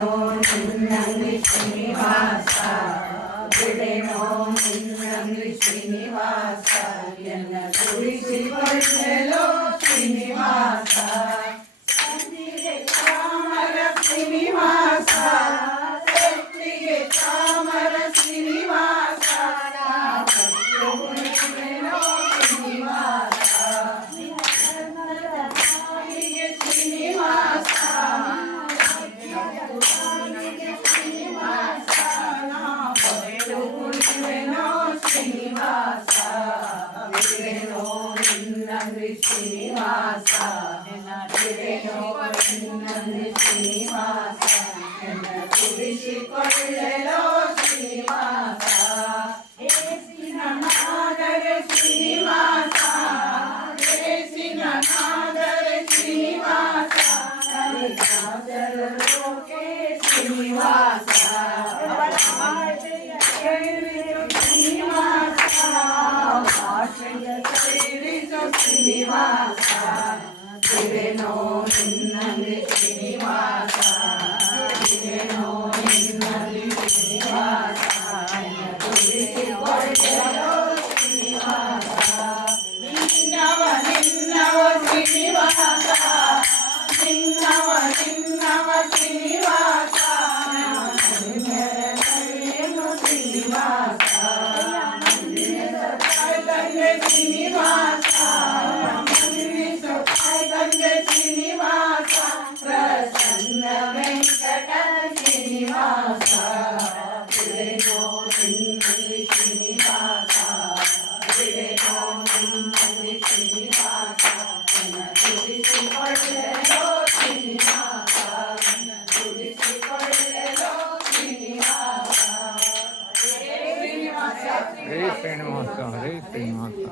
ನಿನ್ನಂಗಿ ಶ್ರೀನಿವಾಸ ಬಿಡೆನೋ ನಿನ್ನಂಗಿ ಶ್ರೀನಿವಾಸ ಎನ್ನ ತುಳಿಸಿಕೊಳ್ಳಲೋ ಶ್ರೀನಿವಾಸ ಸಂಧಿಗೆ ಚಾಮರ ಶ್ರೀನಿವಾಸ ಶಕ್ತಿಗೆ ಚಾಮರ ಶ್ರೀನಿವಾಸ ಶ್ರೀನಿವಾಸ ಶ್ರೀನಿವಾಸ ಶ್ರೀನಿವಾಸ ಬಿಡೆನೋ ನಿನ್ನಂಗಿ ಶ್ರೀನಿವಾಸ ಬಿಡೆನೋ ನಿನ್ನಂಗಿ ಶ್ರೀನಿವಾಸ ಎನ್ನ ತುಳಿಸಿಕೊಳ್ಳಲೋ ಶ್ರೀನಿವಾಸ ಏಸಿನ ನಾದರೆ ಶ್ರೀನಿವಾಸ ಏಸಿನ ನಾದರೆ ಶ್ರೀನಿವಾಸ ಲೋಕೆ ಶ್ರೀನಿವಾಸ ಶ್ರೀನಿವಾಸ ಬಿಡೆನೋ ನಿನ್ನಂಗಿ ಶ್ರೀನಿವಾಸ ಬಿಡೆನೋ ನಿನ್ನಂಗಿ ಶ್ರೀನಿವಾಸ ತುಳಿಸಿಕೊಳ್ಳಲೋ ಶ್ರೀನಿವಾಸ ನಿನ್ನವ ನಿನ್ನವ ಶ್ರೀನಿವಾಸ ನಿನ್ನವ ನಿನ್ನವ ಶ್ರೀನಿವಾಸ ಶ್ರೀನಿವಾಸ ಶ್ರೀನಿವಾಸ ಶ್ರೀನಿವಾಸ ಪ್ರಸನ್ನ ವೆಂಕಟ ಶ್ರೀನಿವಾಸ ಬಿಡೆನೋ ನಿನ್ನಂಗಿ ಶ್ರೀನಿವಾಸ ಬಿಡೆನೋ ನಿನ್ನಂಗಿ ಶ್ರೀನಿವಾಸ ಎನ್ನ ತುಳಿಸಿಕೊಳ್ಳಲೋ ಶ್ರೀನಿವಾಸ ತುಳಿಸಿಕೊಳ್ಳಲೋ ಶ್ರೀನಿವಾಸ ಹರೇ ಶ್ರೀನಿವಾಸ ಹರೇ ಶ್ರೀನಿವಾಸ.